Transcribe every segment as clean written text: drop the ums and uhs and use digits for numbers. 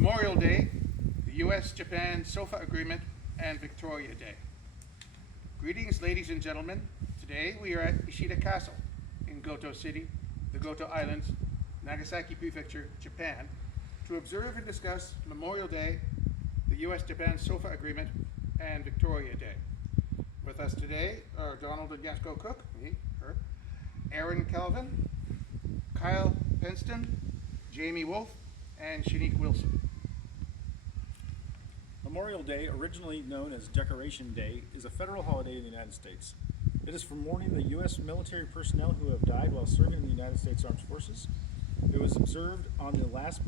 Memorial Day, the U.S.-Japan SOFA Agreement, and Victoria Day. Greetings, ladies and gentlemen. Today we are at Ishida Castle in Goto City, the Goto Islands, Nagasaki Prefecture, Japan, to observe and discuss Memorial Day, the U.S.-Japan SOFA Agreement, and Victoria Day. With us today are Donald and Yasko Cook, me, her, Aaron Calvin, Kyle Penston, Jamie Wolf, and Shanique Wilson. Memorial Day, originally known as Decoration Day, is a federal holiday in the United States. It is for mourning the U.S. military personnel who have died while serving in the United States Armed Forces. It was observed on the last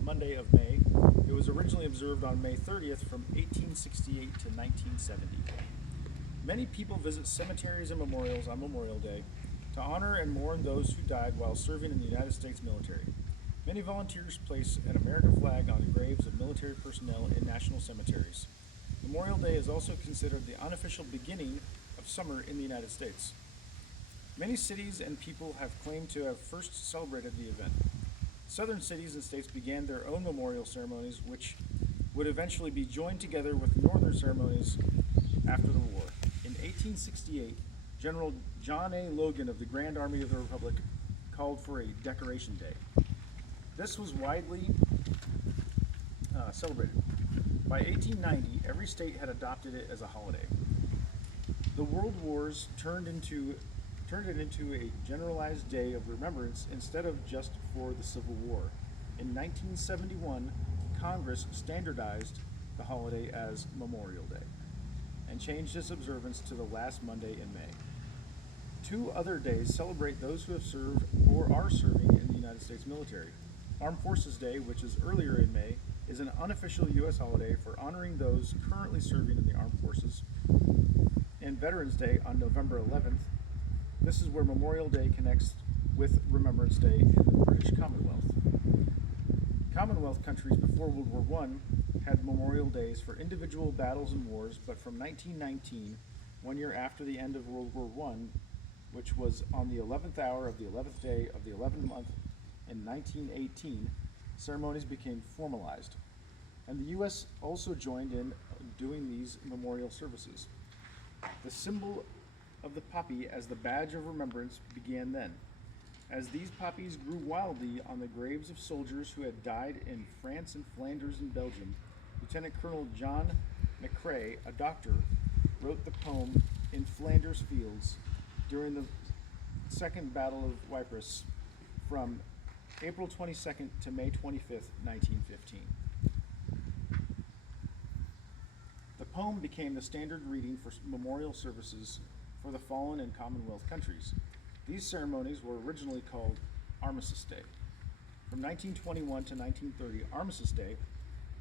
Monday of May. It was originally observed on May 30th from 1868 to 1970. Many people visit cemeteries and memorials on Memorial Day to honor and mourn those who died while serving in the United States military. Many volunteers place an American flag on the graves of military personnel in national cemeteries. Memorial Day is also considered the unofficial beginning of summer in the United States. Many cities and people have claimed to have first celebrated the event. Southern cities and states began their own memorial ceremonies, which would eventually be joined together with northern ceremonies after the war. In 1868, General John A. Logan of the Grand Army of the Republic called for a Decoration Day. This was widely celebrated. By 1890, every state had adopted it as a holiday. The World Wars turned it into a generalized day of remembrance instead of just for the Civil War. In 1971, Congress standardized the holiday as Memorial Day and changed its observance to the last Monday in May. Two other days celebrate those who have served or are serving in the United States military. Armed Forces Day, which is earlier in May, is an unofficial U.S. holiday for honoring those currently serving in the armed forces. And Veterans Day on November 11th. This is where Memorial Day connects with Remembrance Day in the British Commonwealth. Commonwealth countries before World War I had Memorial Days for individual battles and wars, but from 1919, 1 year after the end of World War I, which was on the 11th hour of the 11th day of the 11th month in 1918, ceremonies became formalized. And the U.S. also joined in doing these memorial services. The symbol of the poppy as the badge of remembrance began then. As these poppies grew wildly on the graves of soldiers who had died in France and Flanders and Belgium, Lieutenant Colonel John McCrae, a doctor, wrote the poem In Flanders Fields during the Second Battle of Ypres from April 22nd to May 25th, 1915. The poem became the standard reading for memorial services for the fallen in Commonwealth countries. These ceremonies were originally called Armistice Day. From 1921 to 1930, Armistice Day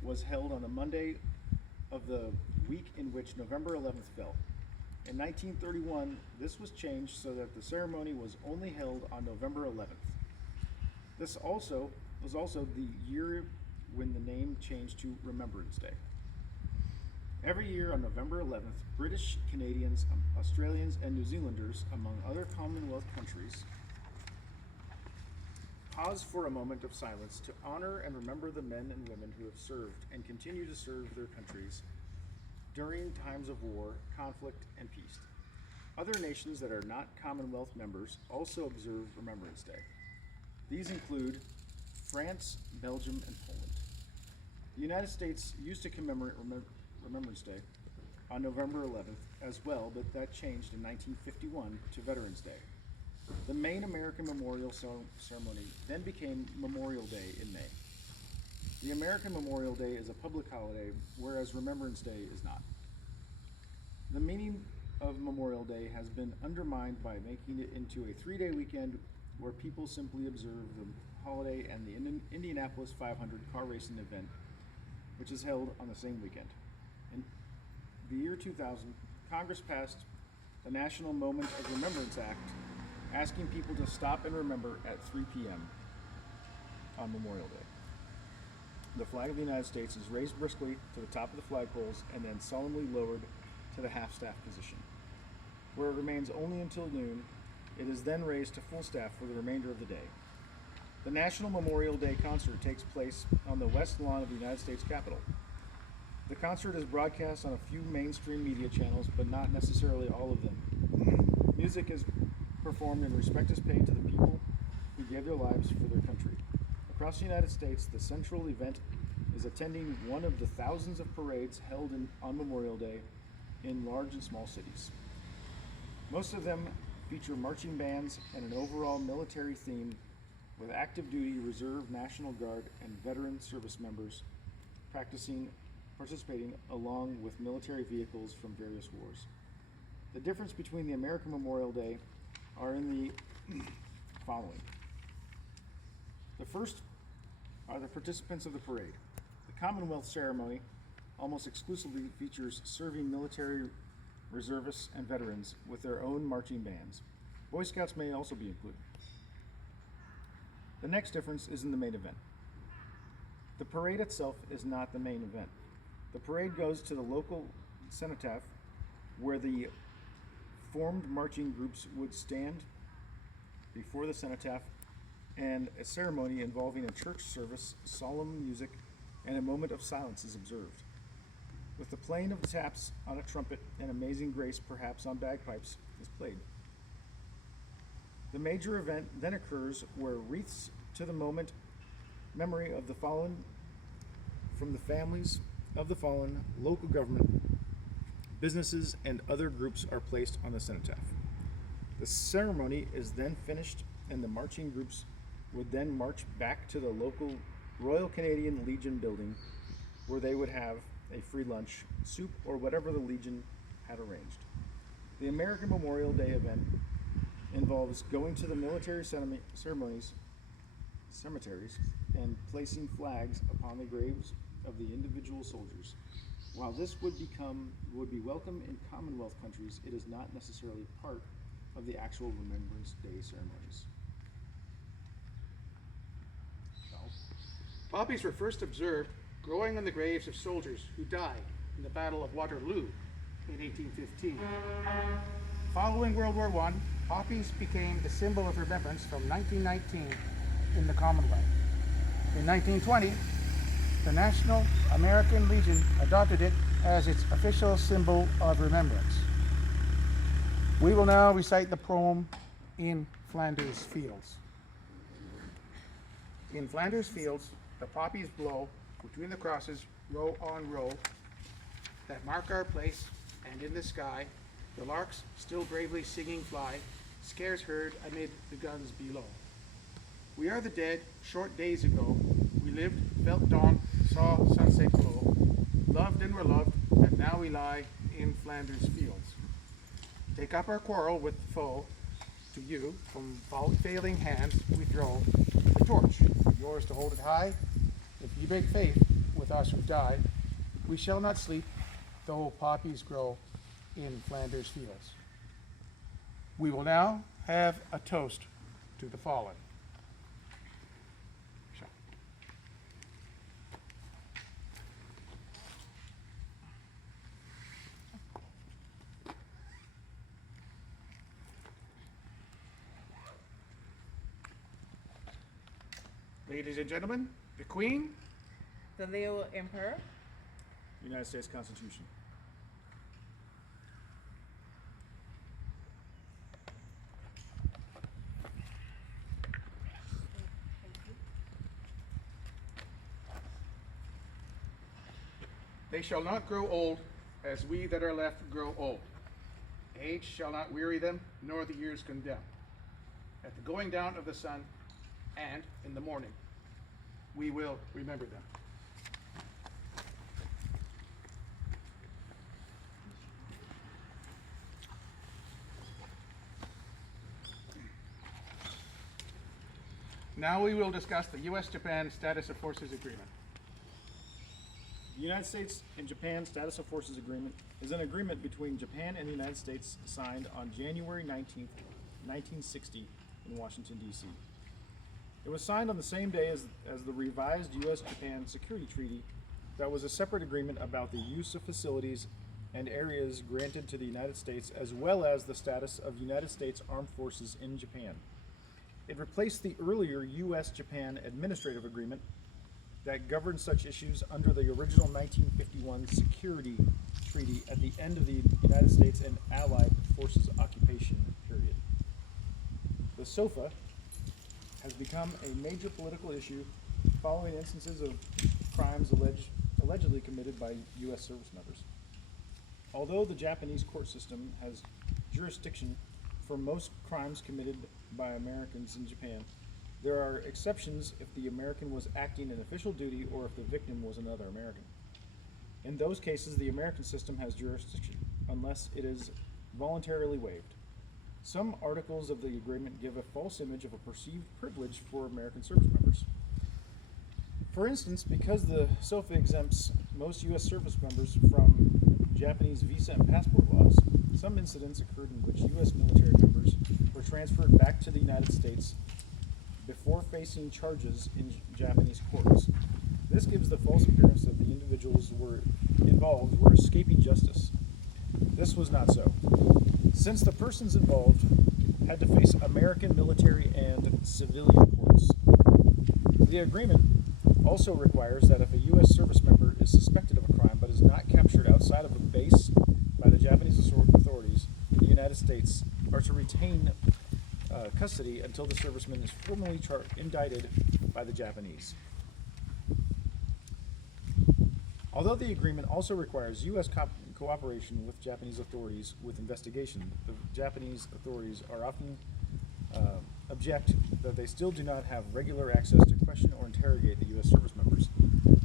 was held on the Monday of the week in which November 11th fell. In 1931, this was changed so that the ceremony was only held on November 11th. This was also the year when the name changed to Remembrance Day. Every year on November 11th, British, Canadians, Australians, and New Zealanders, among other Commonwealth countries, pause for a moment of silence to honor and remember the men and women who have served and continue to serve their countries during times of war, conflict, and peace. Other nations that are not Commonwealth members also observe Remembrance Day. These include France, Belgium, and Poland. The United States used to commemorate Remembrance Day on November 11th as well, but that changed in 1951 to Veterans Day. The main American memorial ceremony then became Memorial Day in May. The American Memorial Day is a public holiday, whereas Remembrance Day is not. The meaning of Memorial Day has been undermined by making it into a 3-day weekend where people simply observe the holiday and the Indianapolis 500 car racing event, which is held on the same weekend. In the year 2000, Congress passed the National Moment of Remembrance Act, asking people to stop and remember at 3 p.m. on Memorial Day. The flag of the United States is raised briskly to the top of the flagpoles and then solemnly lowered to the half-staff position, where it remains only until noon. It is then raised to full staff for the remainder of the day. The National Memorial Day concert takes place on the west lawn of the United States Capitol. The concert is broadcast on a few mainstream media channels, but not necessarily all of them. Music is performed and respect is paid to the people who gave their lives for their country. Across the United States, the central event is attending one of the thousands of parades held on Memorial Day in large and small cities. Most of them feature marching bands and an overall military theme with active duty Reserve, National Guard, and veteran service members participating along with military vehicles from various wars. The difference between the American Memorial Day are in the following. The first are the participants of the parade. The Commonwealth ceremony almost exclusively features serving military reservists and veterans with their own marching bands. Boy Scouts may also be included. The next difference is in the main event. The parade itself is not the main event. The parade goes to the local cenotaph where the formed marching groups would stand before the cenotaph, and a ceremony involving a church service, solemn music, and a moment of silence is observed. With the playing of taps on a trumpet and Amazing Grace perhaps on bagpipes is played. The major event then occurs where wreaths to the memory of the fallen from the families of the fallen, local government, businesses, and other groups are placed on the cenotaph. The ceremony is then finished and the marching groups would then march back to the local Royal Canadian Legion building where they would have a free lunch, soup, or whatever the Legion had arranged. The American Memorial Day event involves going to the military cemeteries, and placing flags upon the graves of the individual soldiers. While this would be welcome in Commonwealth countries, it is not necessarily part of the actual Remembrance Day ceremonies. Poppies were first observed growing on the graves of soldiers who died in the Battle of Waterloo in 1815. Following World War I, poppies became the symbol of remembrance from 1919 in the Commonwealth. In 1920, the National American Legion adopted it as its official symbol of remembrance. We will now recite the poem In Flanders Fields. In Flanders Fields, the poppies blow between the crosses, row on row, that mark our place, and in the sky, the larks still bravely singing fly, scarce heard amid the guns below. We are the dead, short days ago, we lived, felt dawn, saw sunset glow, loved and were loved, and now we lie in Flanders Fields. Take up our quarrel with the foe, to you, from failing hands, we throw the torch, yours to hold it high. If ye break faith with us who died, we shall not sleep, though poppies grow in Flanders Fields. We will now have a toast to the fallen. Ladies and gentlemen, the Queen, the Leo Emperor, United States Constitution. they shall not grow old as we that are left grow old. Age shall not weary them, nor the years condemn. At the going down of the sun and in the morning, we will remember them. Now we will discuss the U.S.-Japan Status of Forces Agreement. The United States and Japan Status of Forces Agreement is an agreement between Japan and the United States signed on January 19th, 1960 in Washington, D.C. It was signed on the same day as the revised U.S.-Japan Security Treaty that was a separate agreement about the use of facilities and areas granted to the United States, as well as the status of United States Armed Forces in Japan. It replaced the earlier U.S.-Japan Administrative Agreement that governed such issues under the original 1951 Security Treaty at the end of the United States and Allied Forces occupation period. The SOFA has become a major political issue following instances of crimes allegedly committed by U.S. service members. Although the Japanese court system has jurisdiction for most crimes committed by Americans in Japan, there are exceptions if the American was acting in official duty or if the victim was another American. In those cases, the American system has jurisdiction, unless it is voluntarily waived. Some articles of the agreement give a false image of a perceived privilege for American service members. For instance, because the SOFA exempts most U.S. service members from Japanese visa and passport laws, some incidents occurred in which U.S. military members were transferred back to the United States before facing charges in Japanese courts. This gives the false appearance that the individuals involved were escaping justice. This was not so, since the persons involved had to face American military and civilian courts. The agreement also requires that if a U.S. service member is suspected of a crime but is not captured outside of a base by the Japanese authorities in the United States, are to retain custody until the serviceman is formally indicted by the Japanese. Although the agreement also requires U.S. cooperation with Japanese authorities with investigation, the Japanese authorities are often object that they still do not have regular access to question or interrogate the U.S. service members,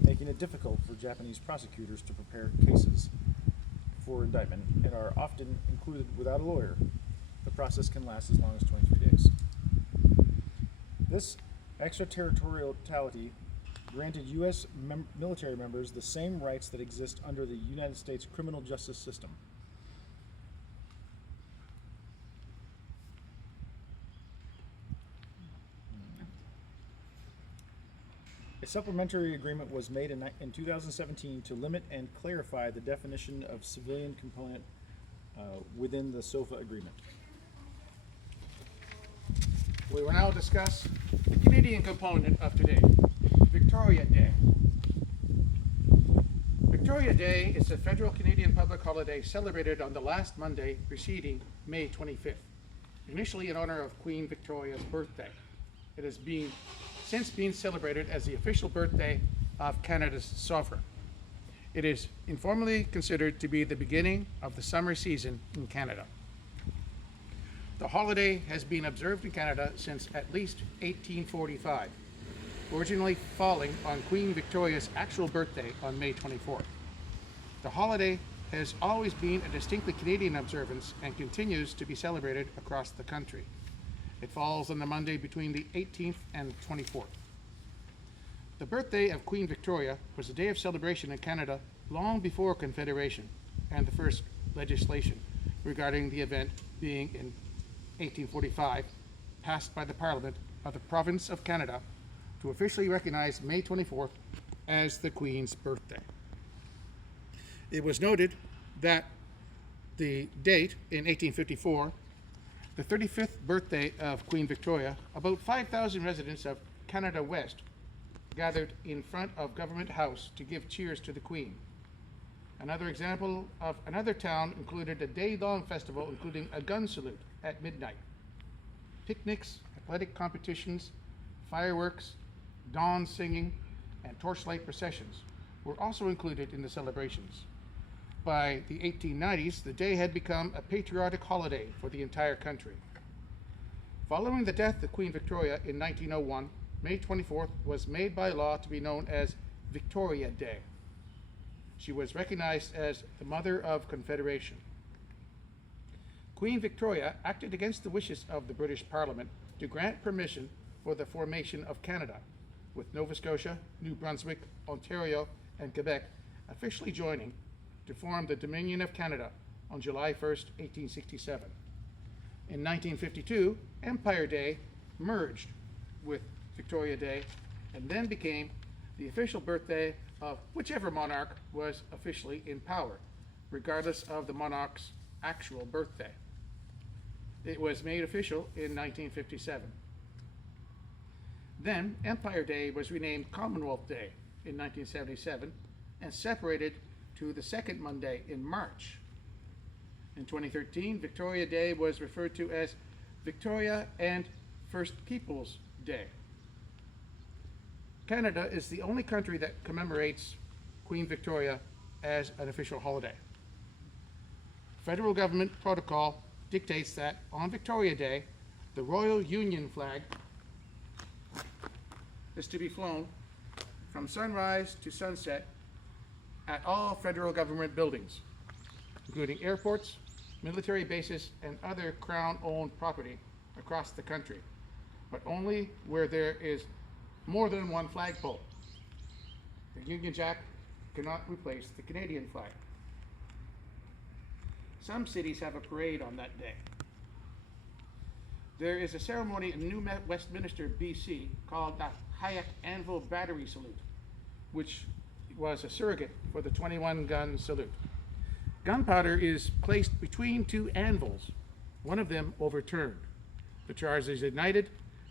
making it difficult for Japanese prosecutors to prepare cases for indictment and are often included without a lawyer. The process can last as long as 23 days. This extraterritoriality granted U.S. military members the same rights that exist under the United States criminal justice system. A supplementary agreement was made in 2017 to limit and clarify the definition of civilian component within the SOFA agreement. We will now discuss the Canadian component of today, Victoria Day. Victoria Day is a federal Canadian public holiday celebrated on the last Monday preceding May 25th, initially in honor of Queen Victoria's birthday. It has since been celebrated as the official birthday of Canada's sovereign. It is informally considered to be the beginning of the summer season in Canada. The holiday has been observed in Canada since at least 1845, originally falling on Queen Victoria's actual birthday on May 24th. The holiday has always been a distinctly Canadian observance and continues to be celebrated across the country. It falls on the Monday between the 18th and 24th. The birthday of Queen Victoria was a day of celebration in Canada long before Confederation and the first legislation regarding the event being in 1845, passed by the Parliament of the Province of Canada to officially recognize May 24th as the Queen's birthday. It was noted that the date in 1854, the 35th birthday of Queen Victoria, about 5,000 residents of Canada West gathered in front of Government House to give cheers to the Queen. Another example of another town included a day-long festival including a gun salute at midnight. Picnics, athletic competitions, fireworks, dawn singing, and torchlight processions were also included in the celebrations. By the 1890s, the day had become a patriotic holiday for the entire country. Following the death of Queen Victoria in 1901, May 24th was made by law to be known as Victoria Day. She was recognized as the Mother of Confederation. Queen Victoria acted against the wishes of the British Parliament to grant permission for the formation of Canada, with Nova Scotia, New Brunswick, Ontario, and Quebec officially joining to form the Dominion of Canada on July 1st, 1867. In 1952, Empire Day merged with Victoria Day and then became the official birthday of whichever monarch was officially in power, regardless of the monarch's actual birthday. It was made official in 1957. Then Empire Day was renamed Commonwealth Day in 1977 and separated to the second Monday in March. In 2013, Victoria Day was referred to as Victoria and First Peoples Day. Canada is the only country that commemorates Queen Victoria as an official holiday. Federal government protocol dictates that on Victoria Day, the Royal Union flag is to be flown from sunrise to sunset at all federal government buildings, including airports, military bases, and other Crown-owned property across the country, but only where there is more than one flagpole. The Union Jack cannot replace the Canadian flag. Some cities have a parade on that day. There is a ceremony in New Westminster, BC, called the Hayek Anvil Battery Salute, which was a surrogate for the 21-gun salute. Gunpowder is placed between two anvils, one of them overturned. The charge is ignited,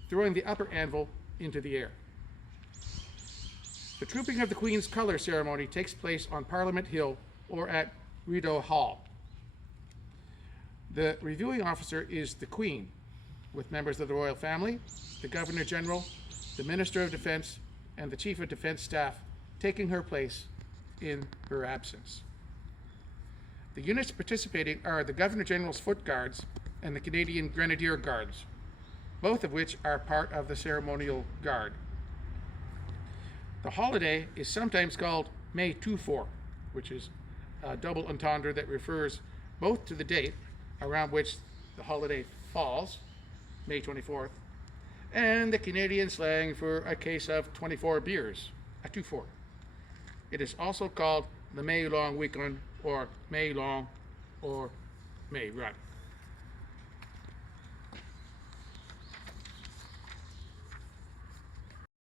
throwing the upper anvil into the air. The Trooping of the Queen's Colour ceremony takes place on Parliament Hill or at Rideau Hall. The reviewing officer is the Queen, with members of the royal family, the Governor General, the Minister of Defence, and the Chief of Defence Staff taking her place in her absence. The units participating are the Governor General's Foot Guards and the Canadian Grenadier Guards, both of which are part of the ceremonial guard. The holiday is sometimes called May 24, which is a double entendre that refers both to the date around which the holiday falls, May 24th, and the Canadian slang for a case of 24 beers, a 2-4. It is also called the May Long Weekend or May Long or May Run.